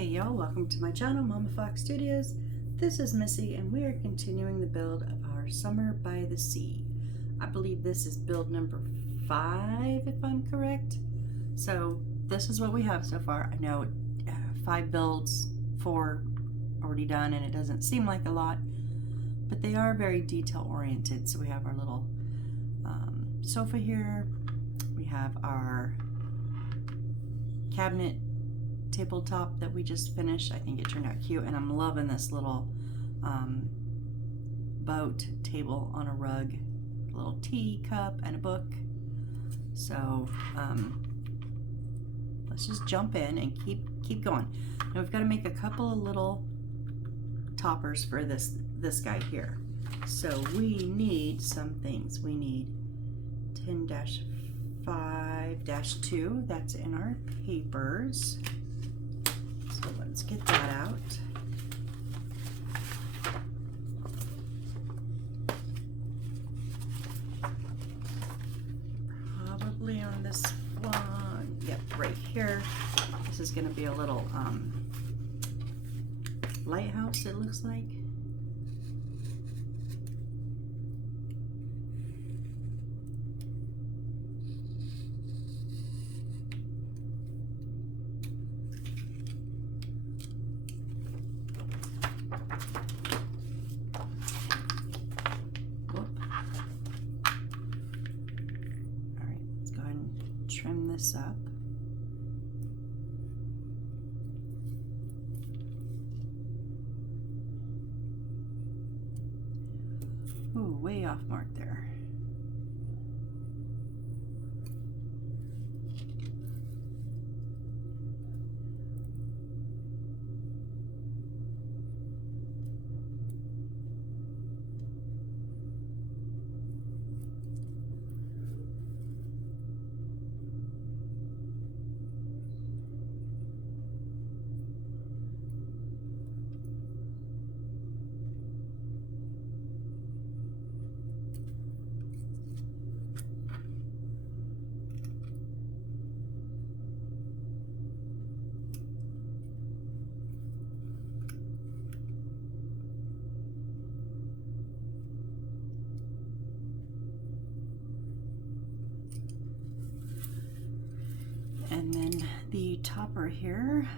Hey y'all, welcome to my channel, Mama Fox Studios. This is Missy and we are continuing the build of our Summer by the Sea. I believe this is build number 5 if I'm correct. So this is what we have so far. I know 5 builds, 4 already done, and it doesn't seem like a lot, but they are very detail oriented. So we have our little sofa here. We have our cabinet tabletop that we just finished. I think it turned out cute, and I'm loving this little boat table on a rug, a little tea cup and a book. So let's just jump in and keep going. Now we've got to make a couple of little toppers for this guy here. So we need some things. We need 10-5-2. That's in our papers. So let's get that out. Probably on this one. Yep, right here. This is going to be a little lighthouse, it looks like. Trim this up. Ooh, way off mark there. And then the topper here.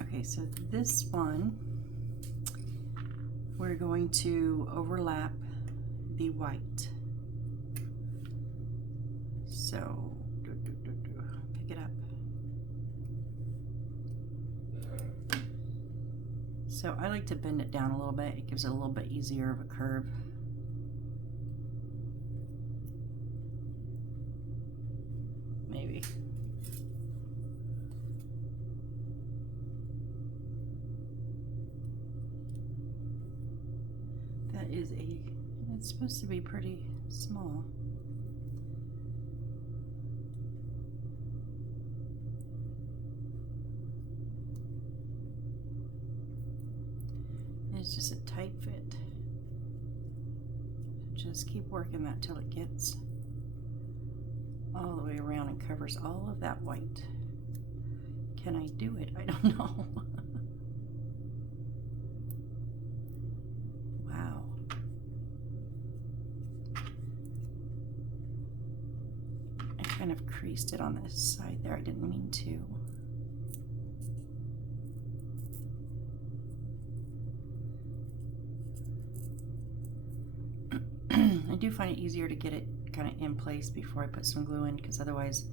Okay, so this one, we're going to overlap the white. So, pick it up. So I like to bend it down a little bit. It gives it a little bit easier of a curve. Maybe. It's supposed to be pretty small. It's just a tight fit. Just keep working that till it gets all the way around and covers all of that white. Can I do it? I don't know. Kind of creased it on this side there. I didn't mean to. do find it easier to get it kind of in place before I put some glue in, because otherwise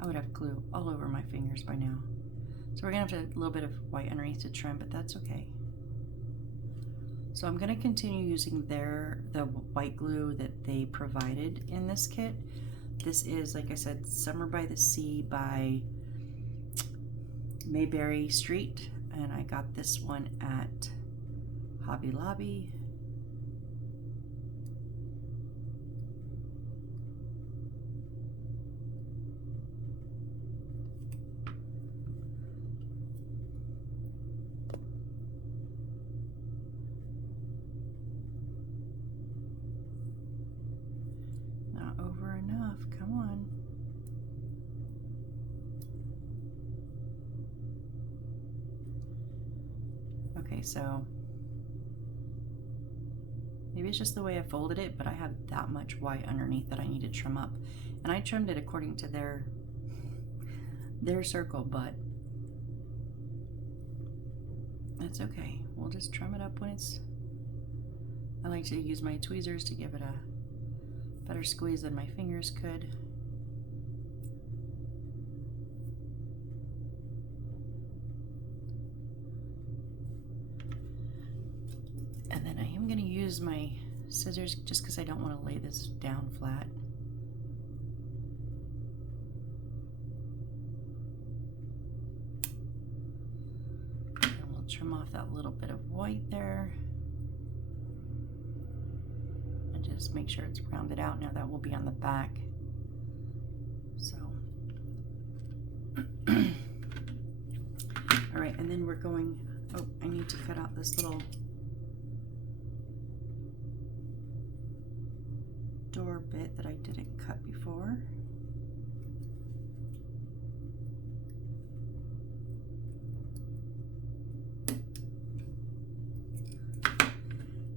I would have glue all over my fingers by now. So we're gonna have a little bit of white underneath to trim, but that's okay. So I'm gonna continue using the white glue that they provided in this kit. This is, like I said, Summer by the Sea by Mayberry Street, and I got this one at Hobby Lobby. Not over enough, come on. Okay, so maybe it's just the way I folded it, but I have that much white underneath that I need to trim up. And I trimmed it according to their circle, but that's okay. We'll just trim it up when it's... I like to use my tweezers to give it a better squeeze than my fingers could. And then I am going to use my scissors just because I don't want to lay this down flat. And we'll trim off that little bit of white there. And just make sure it's rounded out. Now that will be on the back. So. All right, and then we're going, oh, I need to cut out this little door bit that I didn't cut before.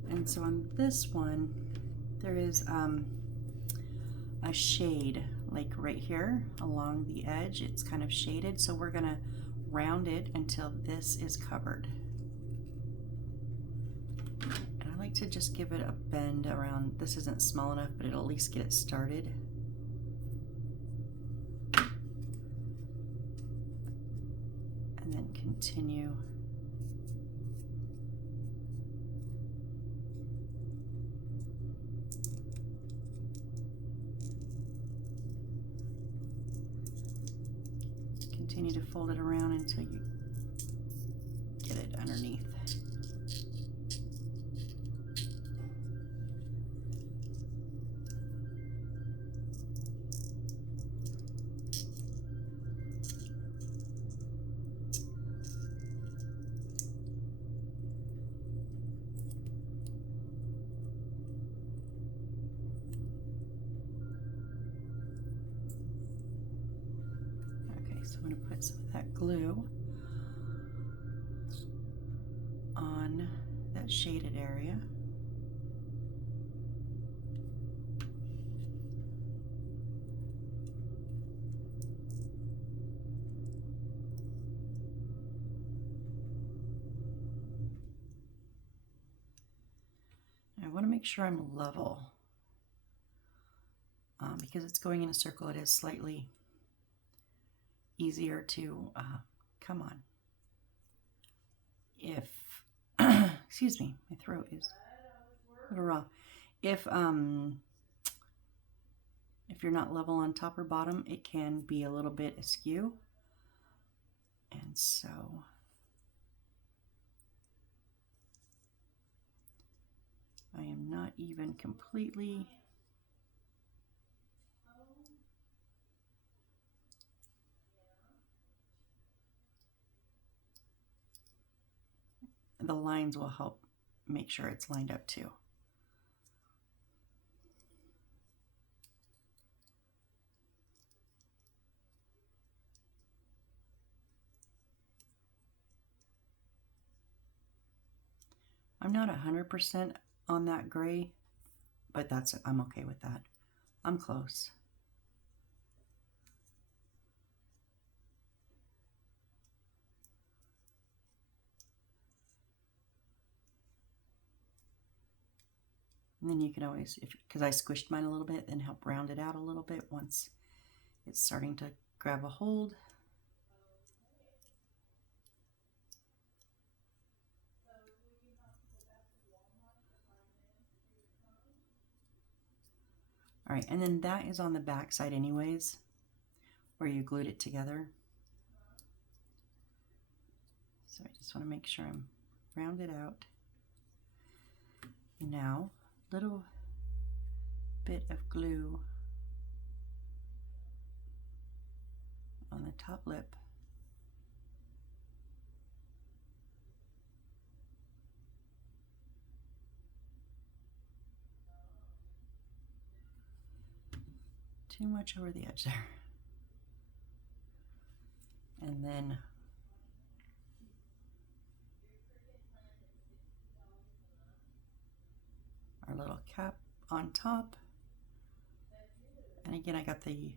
And so on this one, there is a shade, like right here along the edge. It's kind of shaded, so we're gonna round it until this is covered. And I like to just give it a bend around. This isn't small enough, but it'll at least get it started. And then continue. Continue to fold it around until you get it underneath. So I'm going to put some of that glue on that shaded area. I want to make sure I'm level because it's going in a circle. It is slightly easier to, come on. If, excuse me, my throat is a little raw. If you're not level on top or bottom, it can be a little bit askew. And so I am not even completely the lines will help make sure it's lined up too. I'm not 100% on that gray, but I'm okay with that. I'm close. And then you can always, because I squished mine a little bit, then help round it out a little bit once it's starting to grab a hold. All right, and then that is on the back side anyways, where you glued it together. So I just want to make sure I'm rounded out. Now, little bit of glue on the top lip. Too much over the edge there. And then our little cap on top. And again, I got the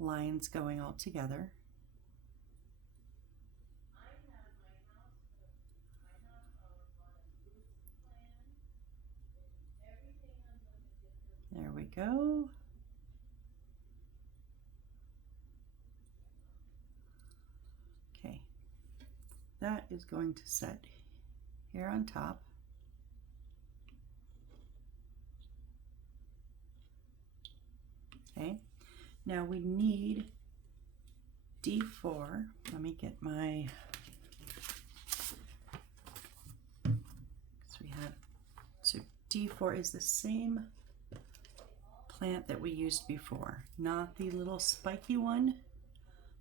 lines going all together. There we go. Okay, that is going to set here on top. Okay, now we need D4. Let me get my, so D4 is the same plant that we used before, not the little spiky one,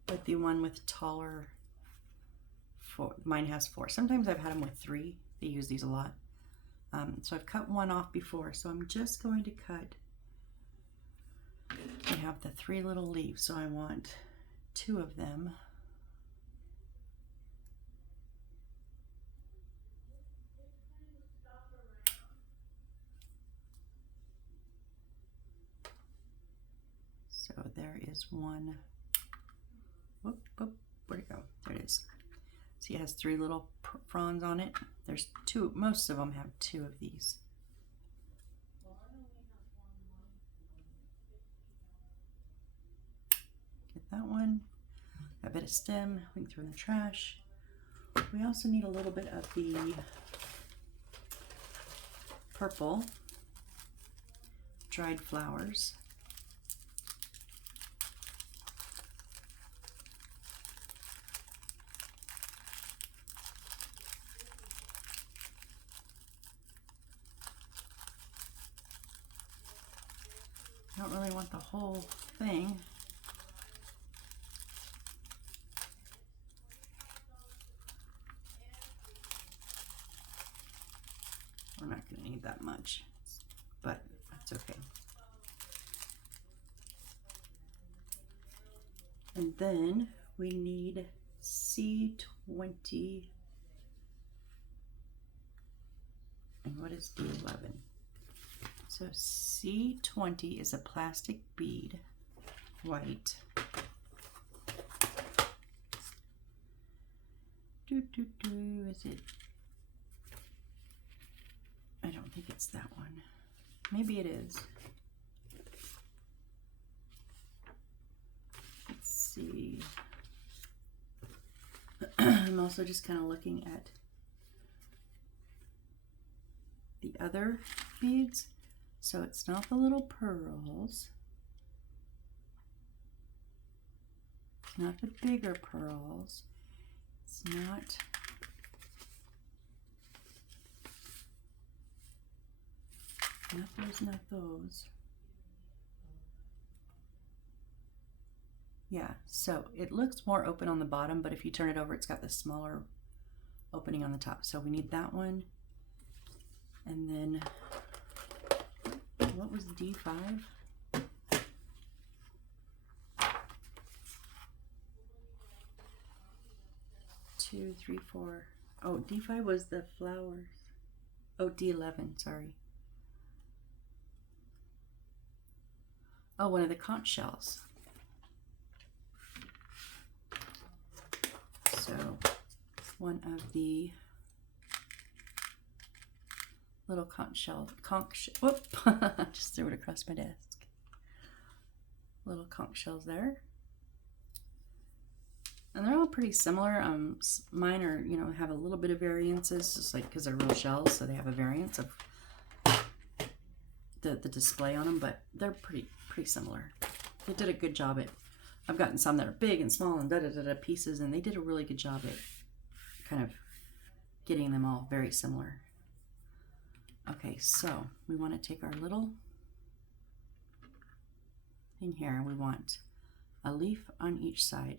but the one with taller, mine has 4. Sometimes I've had them with 3. They use these a lot. So I've cut one off before, so I'm just going to cut. I have the 3 little leaves, so I want 2 of them. So there is one. Whoop, whoop, where'd it go? There it is. See, it has 3 little fronds on it. There's 2, most of them have 2 of these. Get that one. A bit of stem, we can throw in the trash. We also need a little bit of the purple dried flowers. I don't really want the whole thing. We're not going to need that much, but that's okay. And then we need C20. And what is D11? So C20 is a plastic bead, white. Is it? I don't think it's that one. Maybe it is. Let's see. I'm also just kind of looking at the other beads. So it's not the little pearls. It's not the bigger pearls. It's not. Not those, not those. Yeah, so it looks more open on the bottom, but if you turn it over, it's got the smaller opening on the top. So we need that one. And then, what was D5? Two, three, four. Oh, D5 was the flowers. Oh, D11, sorry. Oh, one of the conch shells. So, one of the little whoop, just threw it across my desk. Little conch shells there. And they're all pretty similar. Mine are, you know, have a little bit of variances, just like because they're real shells, so they have a variance of the display on them, but they're pretty similar. They did a good job at, I've gotten some that are big and small and pieces, and they did a really good job at kind of getting them all very similar. Okay, so we want to take our little thing here, and we want a leaf on each side.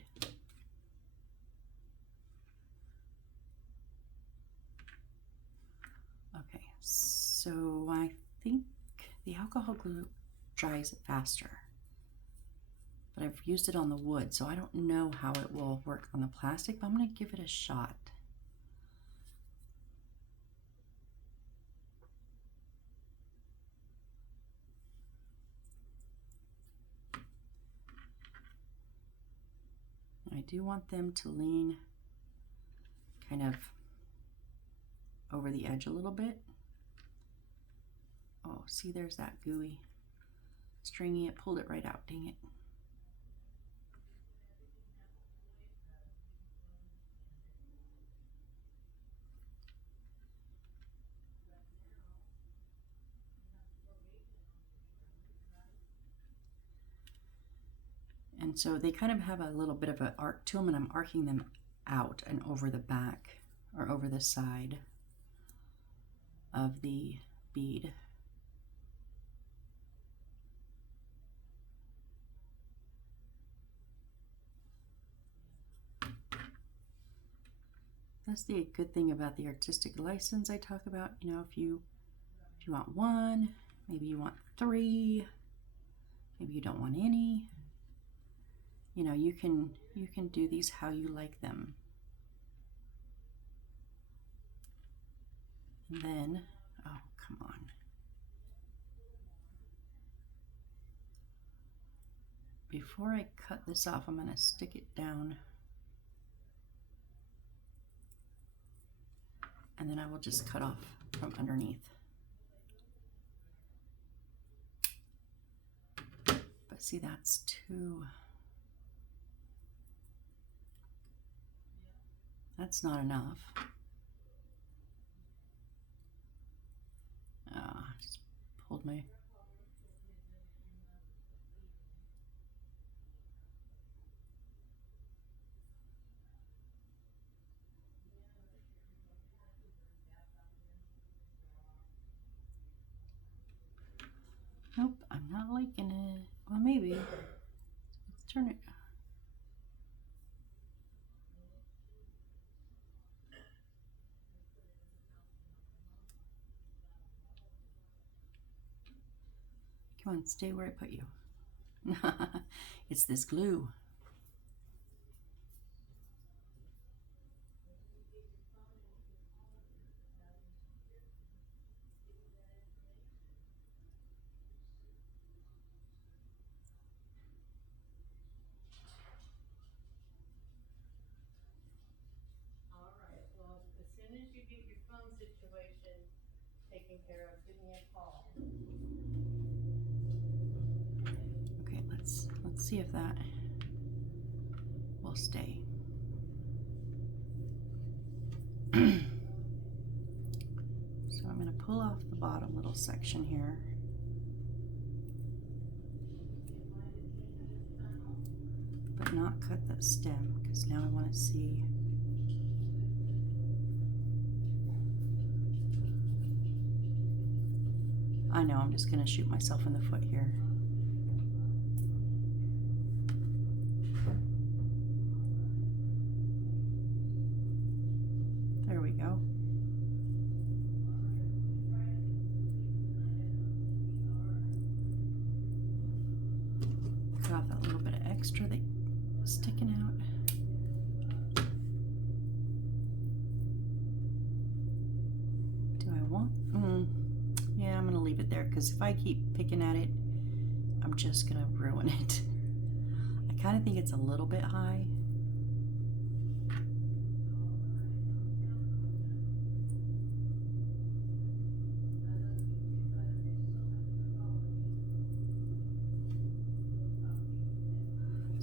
Okay, so I think the alcohol glue dries faster, but I've used it on the wood, so I don't know how it will work on the plastic, but I'm going to give it a shot. I do want them to lean kind of over the edge a little bit. Oh, see, there's that gooey stringy. It pulled it right out, dang it. And so they kind of have a little bit of an arc to them, and I'm arcing them out and over the back or over the side of the bead. That's the good thing about the artistic license I talk about. You know, if you want one, maybe you want 3, maybe you don't want any. You know, you can do these how you like them. And then, oh, come on. Before I cut this off, I'm going to stick it down. And then I will just cut off from underneath. But see, that's that's not enough. I just pulled my... Nope, I'm not liking it. Well, maybe. Let's turn it. Come on, stay where I put you. It's this glue. Taken care of, give me a call. Okay, let's see if that will stay. So I'm going to pull off the bottom little section here. But not cut the stem, because now I want to see. I know, I'm just going to shoot myself in the foot here. There we go. Cut off that little bit of extra that's sticking out. Do I want? Yeah, I'm going to leave it there, because if I keep picking at it, I'm just going to ruin it. I kind of think it's a little bit high.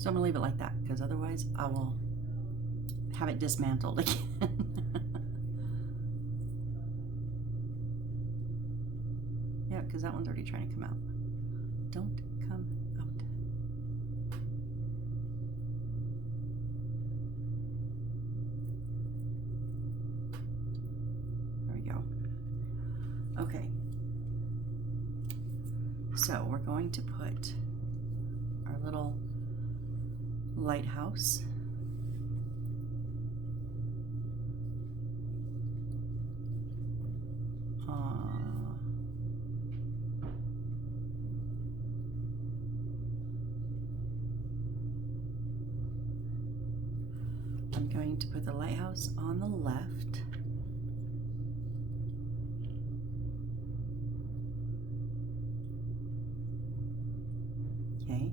So I'm gonna leave it like that because otherwise I will have it dismantled again. Yeah, because that one's already trying to come out. Don't come out. There we go. Okay. So we're going to put our little lighthouse I'm going to put the lighthouse on the left. Okay,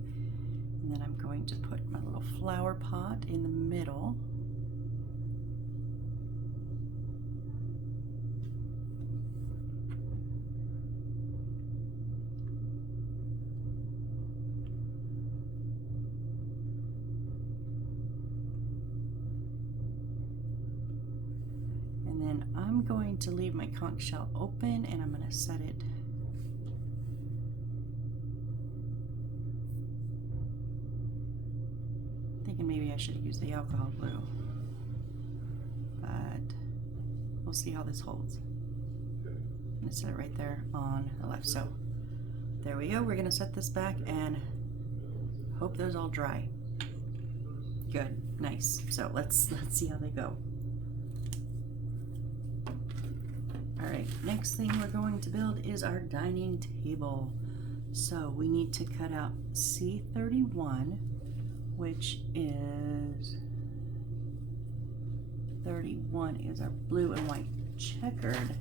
and then I'm going to put my little flower pot in the middle. And then I'm going to leave my conch shell open and I'm going to set it maybe I should use the alcohol glue, but we'll see how this holds. I'm gonna set it right there on the left. So there we go. We're gonna set this back and hope those all dry. Good, nice. So let's see how they go. All right, next thing we're going to build is our dining table. So we need to cut out C31, which is 31 is our blue and white checkered,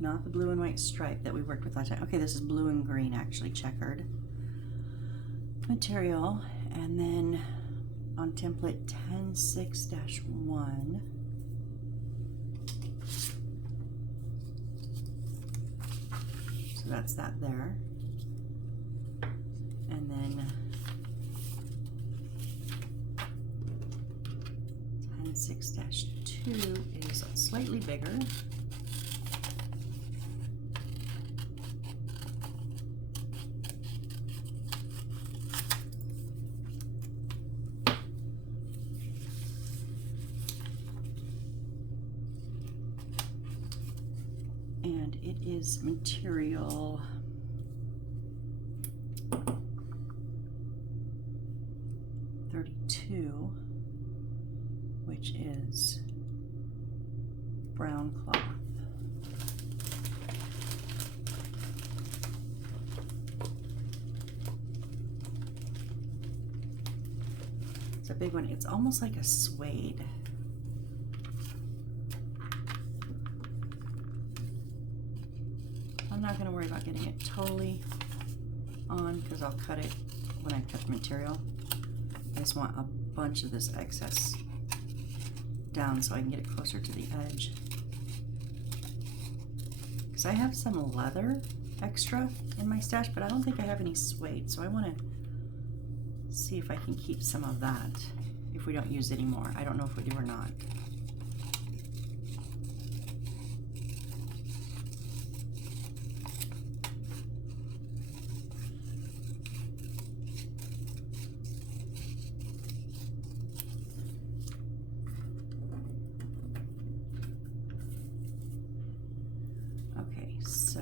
not the blue and white stripe that we worked with last time. Okay, this is blue and green actually checkered material. And then on template 10.6-1, so that's that there. And then 10.6-2 is slightly bigger. And it is material 32, which is brown cloth. It's a big one. It's almost like a suede. I'm not going to worry about getting it totally on because I'll cut it when I cut the material. I just want a bunch of this excess down so I can get it closer to the edge. Because I have some leather extra in my stash, but I don't think I have any suede, so I want to see if I can keep some of that if we don't use it anymore. I don't know if we do or not. So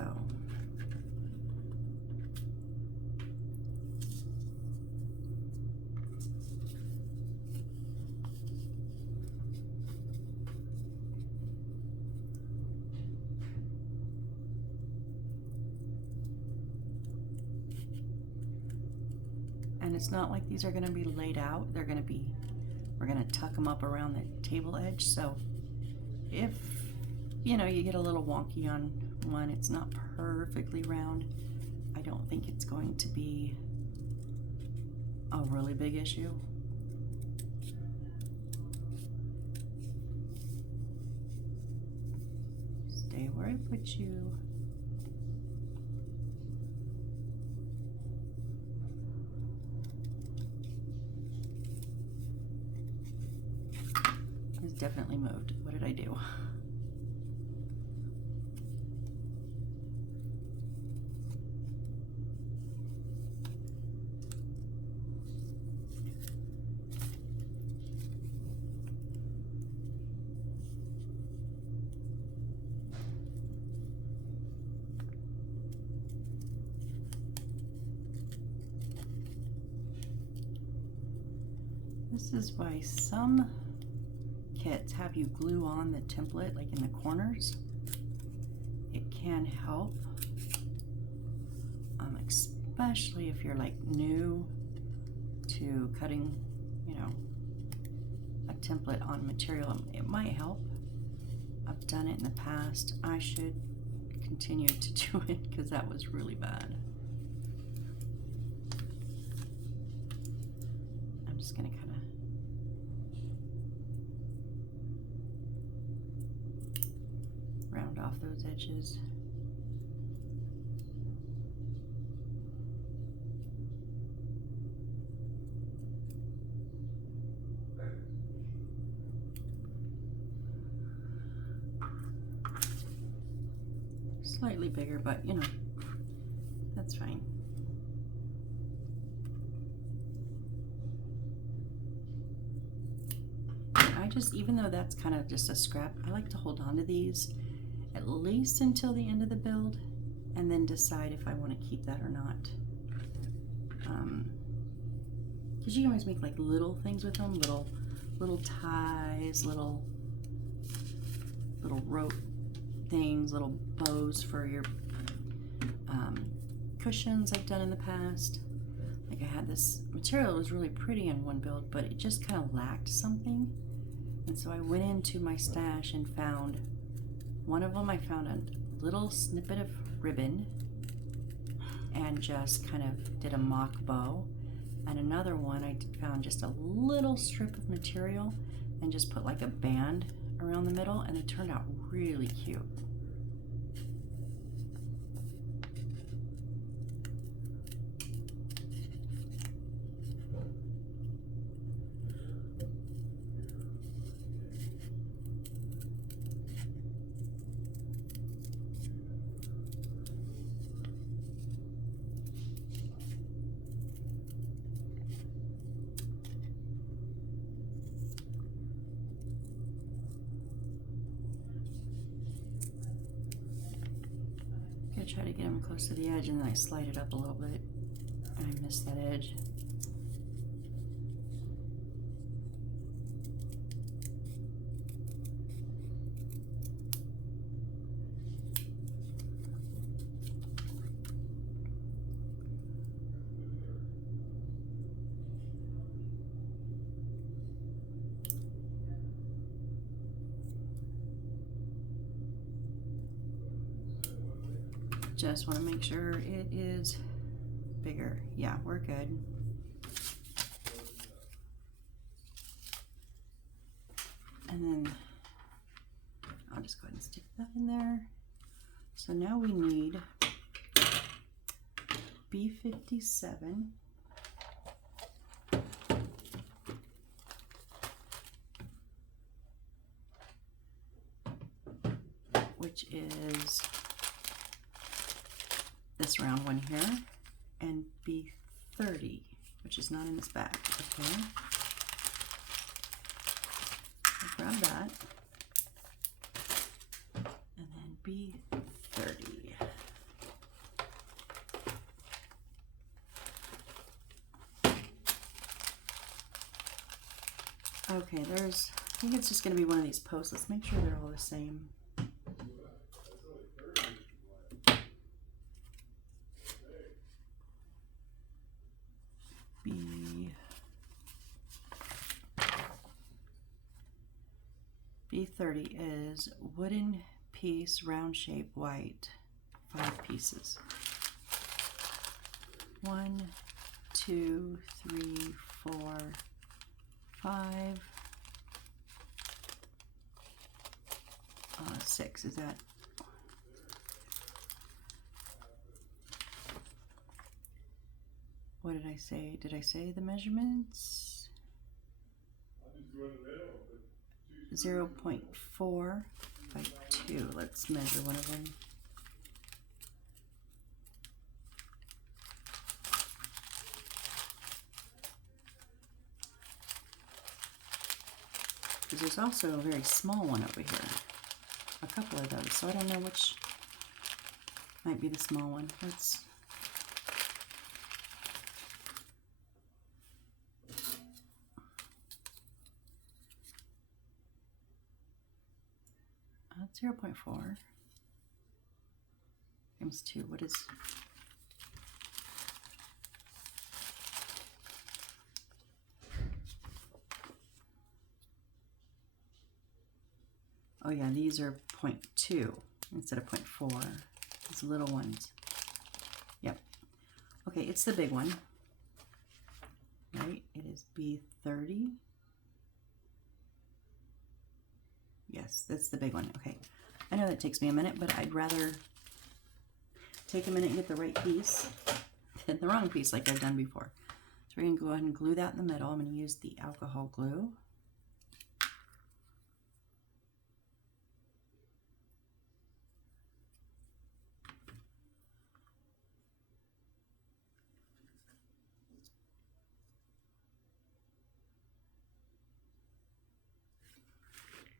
and it's not like these are going to be laid out. They're going to be, we're going to tuck them up around the table edge. So if, you know, you get a little wonky on one, it's not perfectly round, I don't think it's going to be a really big issue. Stay where I put you. definitely moved. What did I do? This is why some kits have you glue on the template like in the corners. It can help, especially if you're like new to cutting, you know, a template on material. It might help. I've done it in the past. I should continue to do it because that was really bad. I'm just gonna kind of round off those edges. Slightly bigger, but you know, that's fine. I just, even though that's kind of just a scrap, I like to hold on to these at least until the end of the build and then decide if I want to keep that or not. Because you can always make like little things with them, little ties, little rope things, little bows for your cushions I've done in the past. Like I had this material that was really pretty in one build, but it just kind of lacked something. And so I went into my stash and found one of them. I found a little snippet of ribbon and just kind of did a mock bow. And another one I found just a little strip of material and just put like a band around the middle, and it turned out really cute. Try to get them close to the edge, and then I slide it up a little bit and I miss that edge. Just want to make sure it is bigger. Yeah, we're good. And then I'll just go ahead and stick that in there. So now we need B57. Which is this round one here, and B30, which is not in this bag. Okay, I'll grab that, and then B30. Okay, I think it's just going to be one of these posts. Let's make sure they're all the same. B30 is wooden piece, round shape, white, 5 pieces. 1, 2, 3, 4, 5, 6. Is that? What did I say? Did I say the measurements? 0.4 by 2. Let's measure one of them. Because there's also a very small one over here. A couple of those, so I don't know which might be the small one. Let's that's 0.4 times 2. What is oh yeah, these are 0.2 instead of 0.4. These little ones. Yep. Okay, it's the big one. Right? It is B30. Yes, that's the big one. Okay. I know that takes me a minute, but I'd rather take a minute and get the right piece than the wrong piece like I've done before. So we're going to go ahead and glue that in the middle. I'm going to use the alcohol glue.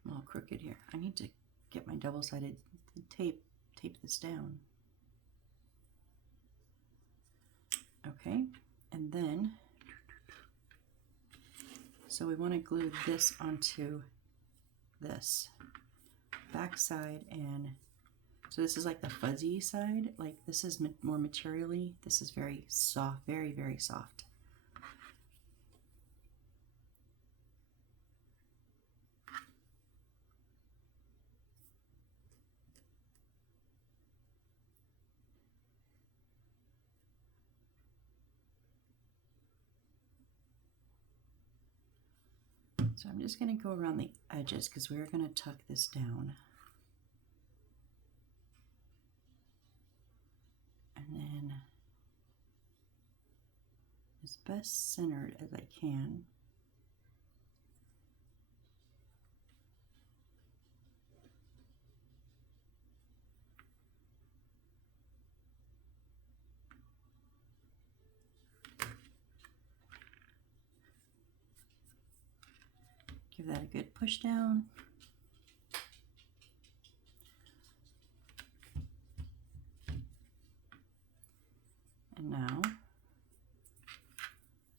I'm all crooked here. I need to get my double-sided tape this down. Okay, and then, so we want to glue this onto this back side, and so this is like the fuzzy side, like this is more materially, this is very soft, very, very soft. So I'm just going to go around the edges because we're going to tuck this down. And then as best centered as I can. Give that a good push down. And now,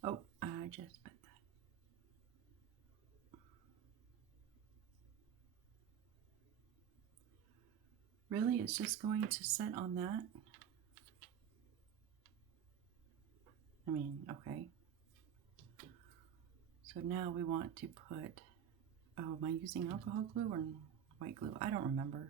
oh, I just bent that. Really, it's just going to set on that? I mean, okay. So now we want to put, oh, am I using alcohol glue or white glue? I don't remember.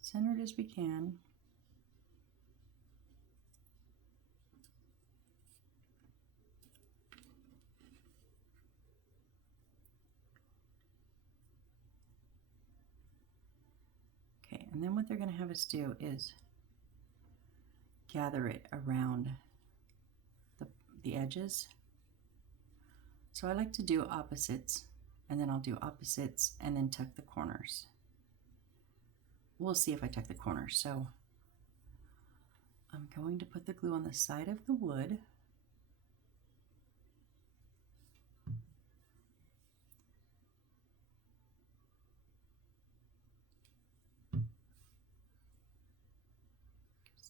Centered as we can. Okay, and then what they're going to have us do is gather it around the edges. So I like to do opposites, and then I'll do opposites and then tuck the corners. We'll see if I tuck the corners. So I'm going to put the glue on the side of the wood.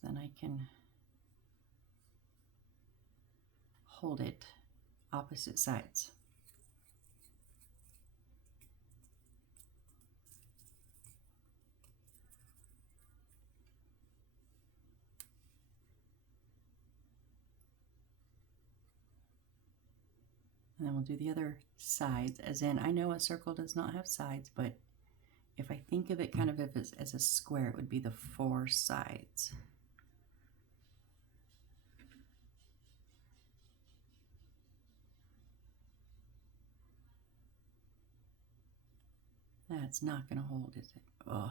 Then I can hold it opposite sides. And then we'll do the other sides, as in, I know a circle does not have sides, but if I think of it kind of as a square, it would be the 4 sides. That's not going to hold, is it? Ugh.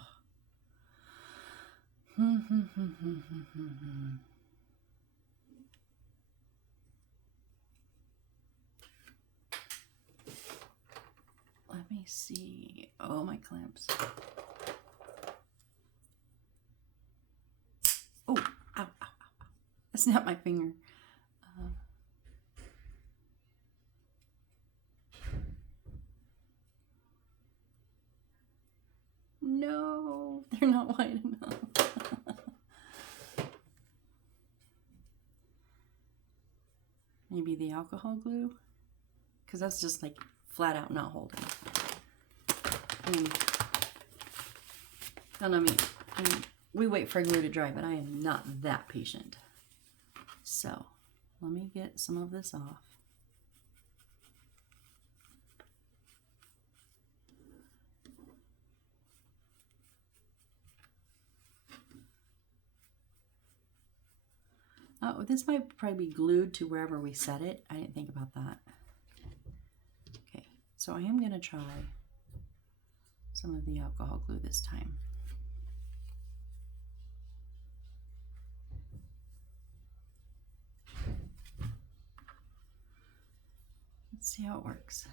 Let me see. Oh, my clamps. Oh, ow, ow, ow, ow. That's not my finger. No, they're not wide enough. Maybe the alcohol glue? Because that's just like flat out not holding. I mean, we wait for glue to dry, but I am not that patient. So, let me get some of this off. Oh, this might probably be glued to wherever we set it. I didn't think about that. Okay, so I am going to try some of the alcohol glue this time. Let's see how it works.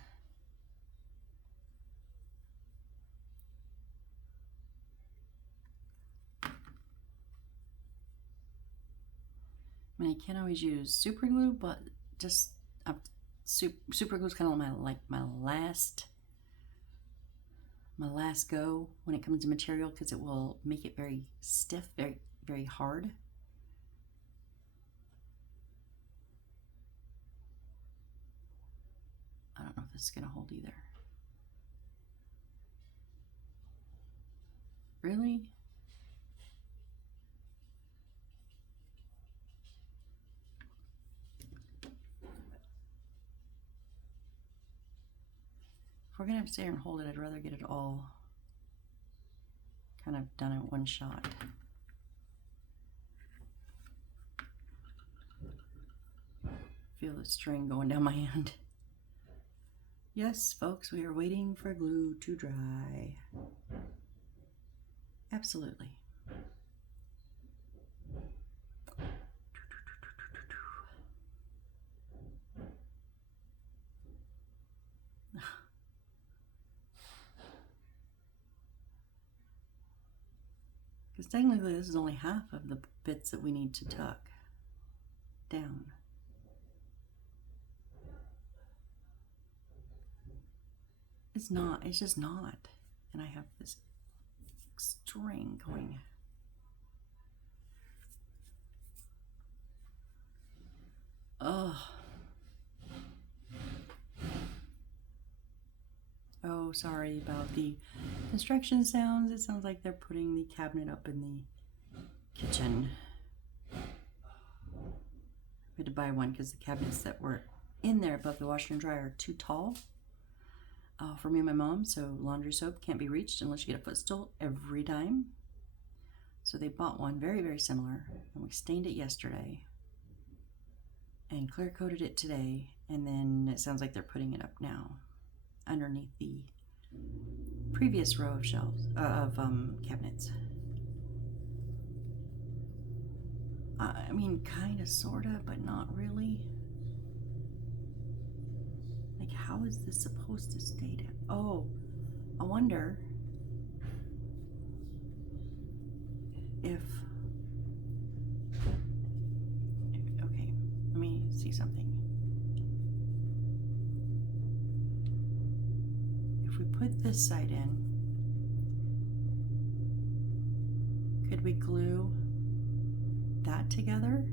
I mean, I can't always use super glue, but just super glue is kind of my last go when it comes to material, because it will make it very stiff, very, very hard. I don't know if this is going to hold either. Really? If we're going to have to stay here and hold it, I'd rather get it all kind of done in one shot. Feel the string going down my hand. Yes, folks, we are waiting for glue to dry. Absolutely. Because technically this is only half of the bits that we need to tuck down. It's not, it's just not. And I have this string going. Oh. Oh, sorry about the construction sounds. It sounds like they're putting the cabinet up in the kitchen. I had to buy one because the cabinets that were in there above the washer and dryer are too tall for me and my mom, so laundry soap can't be reached unless you get a footstool every time. So they bought one very, very similar, and we stained it yesterday and clear coated it today, and then it sounds like they're putting it up now underneath the previous row of shelves of cabinets. I mean, kind of, sort of, but not really. Like, how is this supposed to stay down? Oh, I wonder if okay, let me see something. If we put this side in, could we glue that together?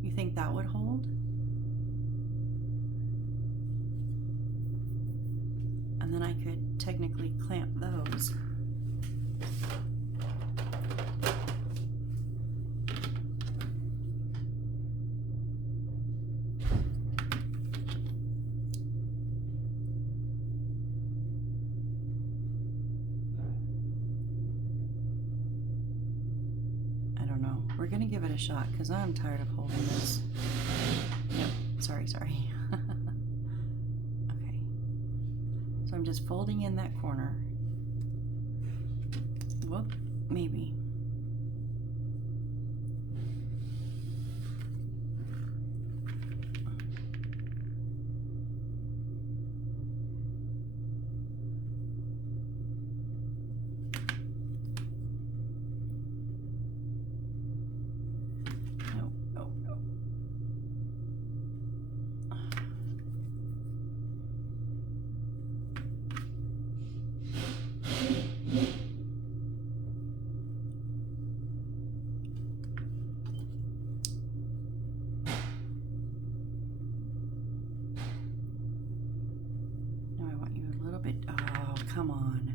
You think that would hold? And then I could technically clamp those. We're gonna give it a shot because I'm tired of holding this. Yep, sorry. Okay. So I'm just folding in that corner Well, maybe. No, no, no. No, I want you a little bit. Oh, come on.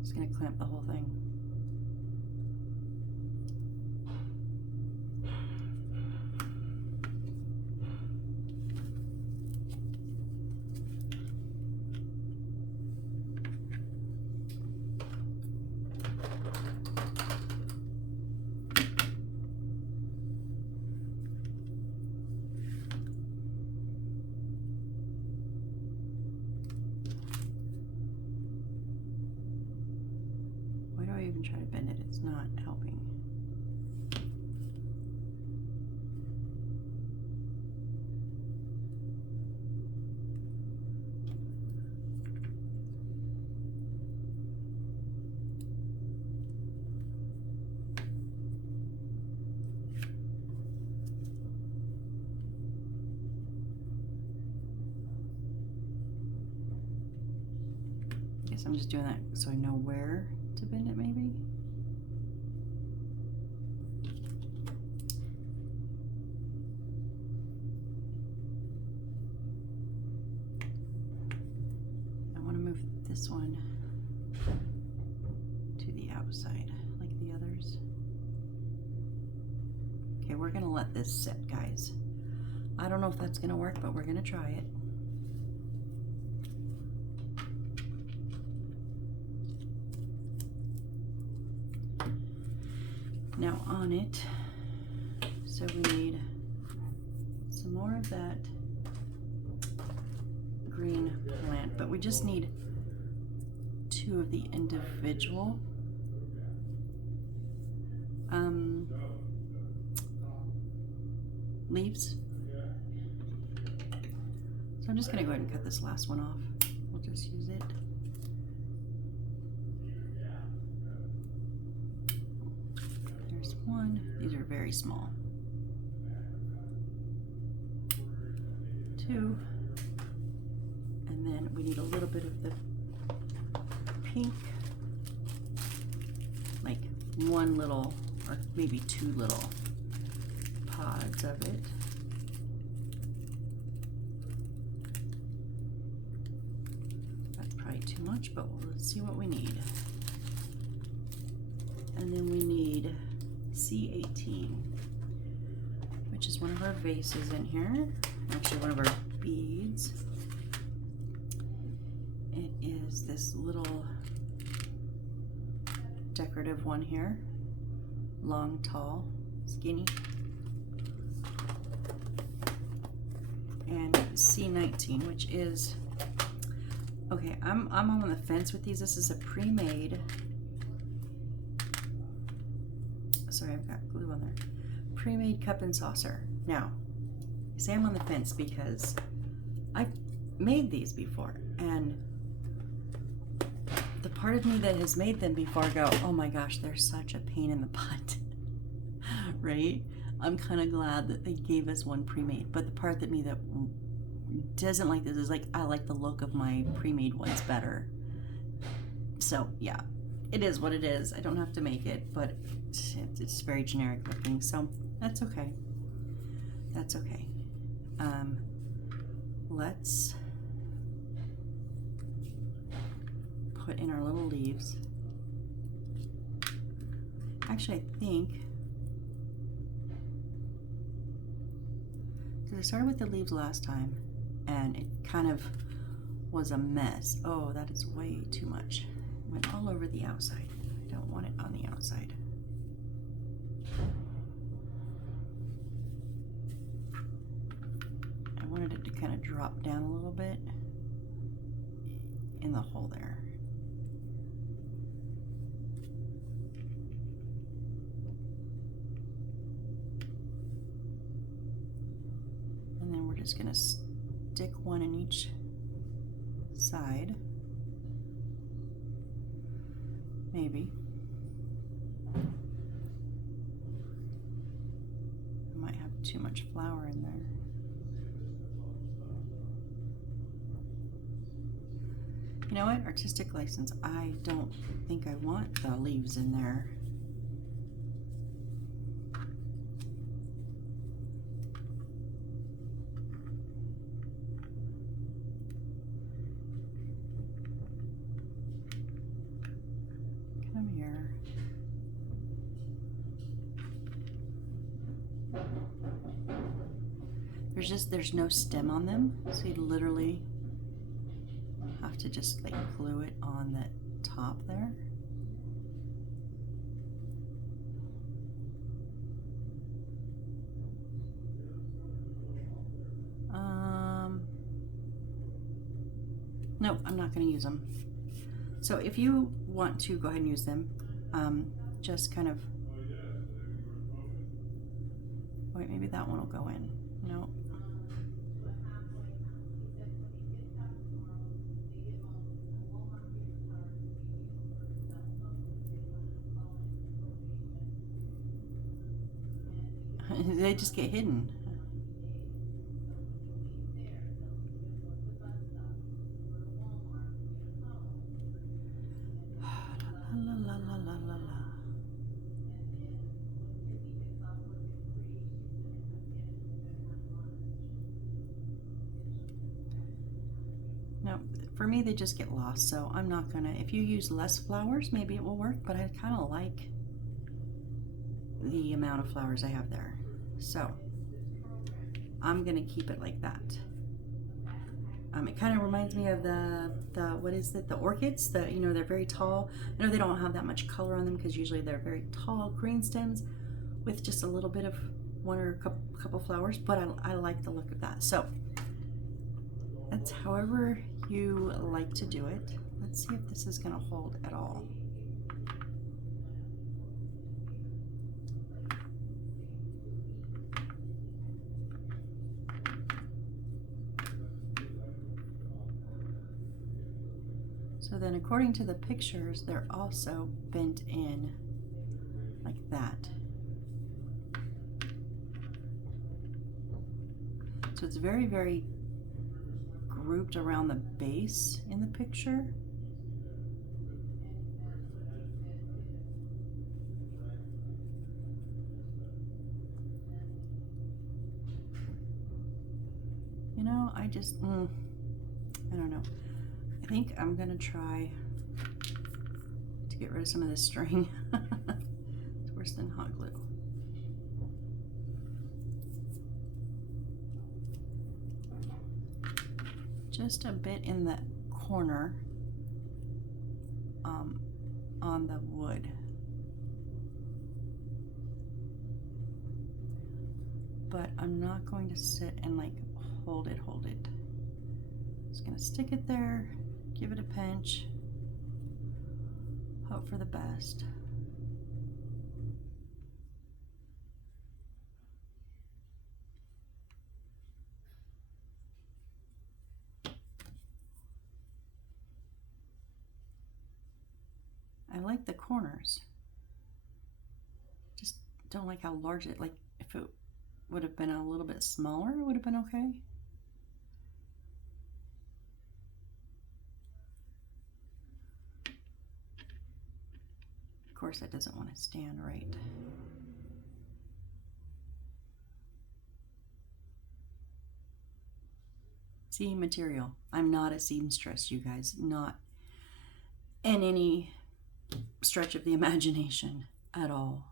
Just gonna clamp the whole thing. Why do I even try to bend it? It's not helping. I guess I'm just doing that so I know where to bend it, maybe. I want to move this one to the outside like the others. Okay, we're gonna let this sit, guys. I don't know if that's gonna work, but we're gonna try it. Now on it, so we need some more of that green plant, but we just need 2 of the individual leaves. So I'm just gonna go ahead and cut this last one off. We'll just use it. There's one. These are very small. 2. And then we need a little bit of the pink. Like 1 little, or maybe 2 little pods of it. That's probably too much, but let's see what we need. And then we need C18, which is one of our vases in here. Actually, one of our beads. It is this little decorative one here. Long, tall, skinny. And C19, which is, okay, I'm on the fence with these. This is a pre-made, sorry, I've got glue on there. Pre-made cup and saucer. Now, I say I'm on the fence because I've made these before, and the part of me that has made them before go, oh my gosh, they're such a pain in the butt, right? I'm kind of glad that they gave us one pre-made, but the part that me that doesn't like this is like, I like the look of my pre-made ones better. So yeah, it is what it is. I don't have to make it, but it's very generic looking, so that's okay. That's okay. Let's put in our little leaves. Actually, I think, because I started with the leaves last time and it kind of was a mess. Oh, that is way too much. It went all over the outside. I don't want it on the outside. wanted it to kind of drop down a little bit in the hole there. And then we're just going to stick one in each side. Maybe. I might have too much flour in there. You know what? Artistic license. I don't think I want the leaves in there. Come here. There's no stem on them, so you literally have to just like glue it on the top there. No, I'm not going to use them. So if you want to go ahead and use them, just kind of, wait, maybe that one will go in. No. They just get hidden. La, la, la, la, la, la. No, for me they just get lost, so I'm not gonna. If you use less flowers, maybe it will work, but I kind of like the amount of flowers I have there. So I'm gonna keep it like that. It kind of reminds me of the what is it? The orchids. They're very tall. I know they don't have that much color on them because usually they're very tall green stems with just a little bit of one or a couple flowers. But I like the look of that. So that's however you like to do it. Let's see if this is gonna hold at all. So then according to the pictures, they're also bent in like that. So it's very, very grouped around the base in the picture. You know, I don't know. I think I'm gonna try to get rid of some of this string. It's worse than hot glue. Just a bit in the corner on the wood. But I'm not going to sit and like hold it. Just gonna stick it there, give it a pinch, hope for the best. I like the corners. Just don't like how large it, like if it would have been a little bit smaller, it would have been okay. Of course, that doesn't want to stand right. Seam material. I'm not a seamstress, you guys. Not in any stretch of the imagination at all.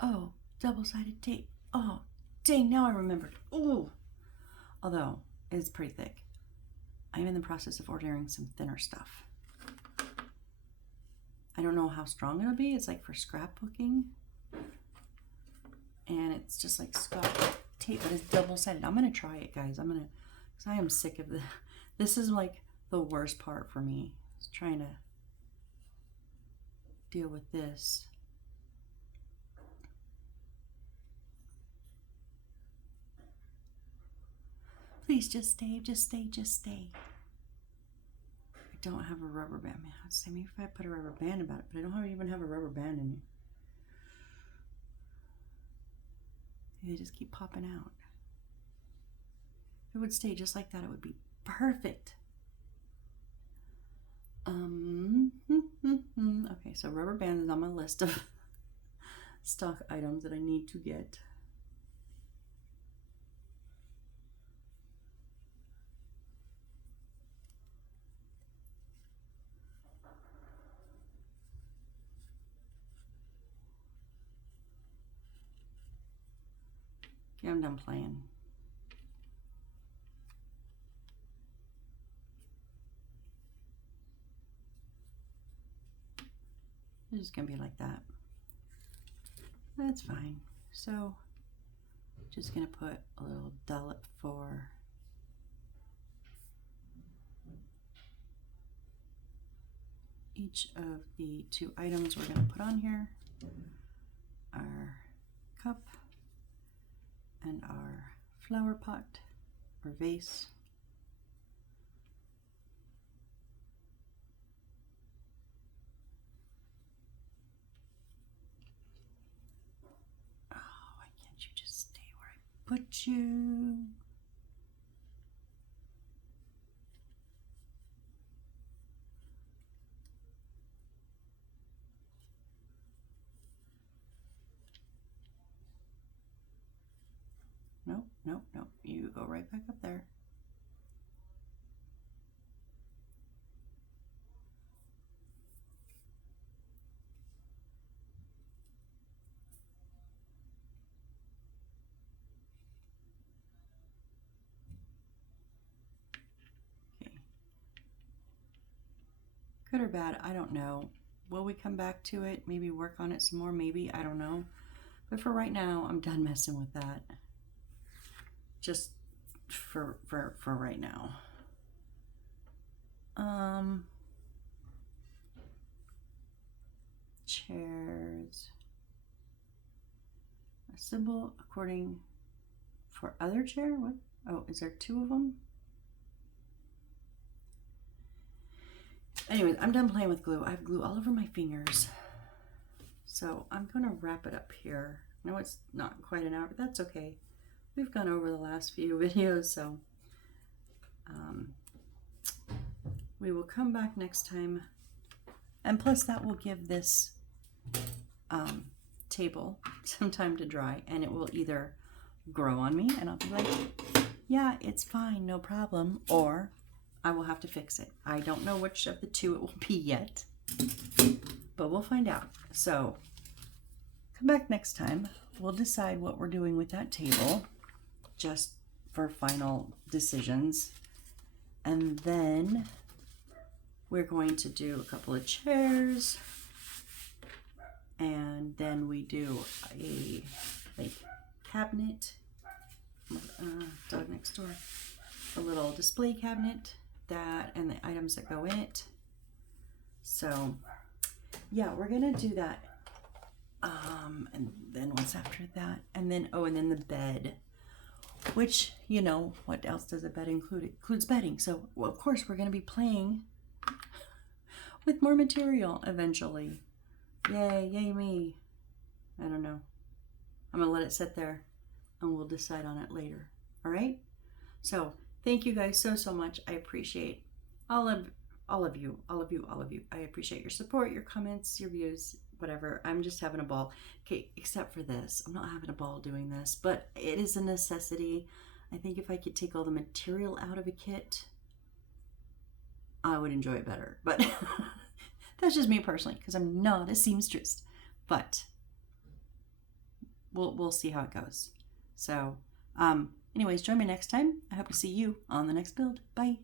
Oh, double-sided tape. Oh, dang, now I remembered. Ooh. Although, it's pretty thick. I'm in the process of ordering some thinner stuff. I don't know how strong it'll be. It's like for scrapbooking. And it's just like Scotch tape, but it's double-sided. I'm gonna try it, guys. Because I am sick of this. This is like the worst part for me. Is trying to deal with this. Please just stay, just stay, just stay. I don't have a rubber band. Man, I'd say maybe if I put a rubber band about it, but I don't even have a rubber band in here. They just keep popping out. If it would stay just like that, it would be perfect. Okay, so rubber band is on my list of stock items that I need to get. Okay, I'm done playing. It's just gonna be like that. That's fine. So, just gonna put a little dollop for each of the 2 items we're gonna put on here. Our cup and our flower pot or vase. Oh, why can't you just stay where I put you? Nope, nope, nope. You go right back up there. Okay. Good or bad, I don't know. Will we come back to it? Maybe work on it some more? Maybe, I don't know. But for right now, I'm done messing with that. Just for right now. Chairs. A symbol according for other chair? What? Oh, is there 2 of them? Anyways, I'm done playing with glue. I have glue all over my fingers. So I'm gonna wrap it up here. I know it's not quite an hour, but that's okay. We've gone over the last few videos, so we will come back next time. And plus that will give this table some time to dry, and it will either grow on me and I'll be like, yeah, it's fine, no problem, or I will have to fix it. I don't know which of the 2 it will be yet, but we'll find out. So come back next time. We'll decide what we're doing with that table, just for final decisions. And then we're going to do a couple of chairs, and then we do a cabinet, dog next door, a little display cabinet, that and the items that go in it. So yeah, we're gonna do that. And then what's after that? And then, oh, and then the bed, which, you know, what else does a bed include? It includes bedding. So, well, of course, we're going to be playing with more material eventually. Yay, yay me. I don't know. I'm going to let it sit there and we'll decide on it later. All right? So, thank you guys so much. I appreciate all of you. I appreciate your support, your comments, your views, whatever. I'm just having a ball. Okay, except for this. I'm not having a ball doing this, but it is a necessity. I think if I could take all the material out of a kit, I would enjoy it better. But that's just me personally, because I'm not a seamstress. But we'll see how it goes. So, anyways, join me next time. I hope to see you on the next build. Bye.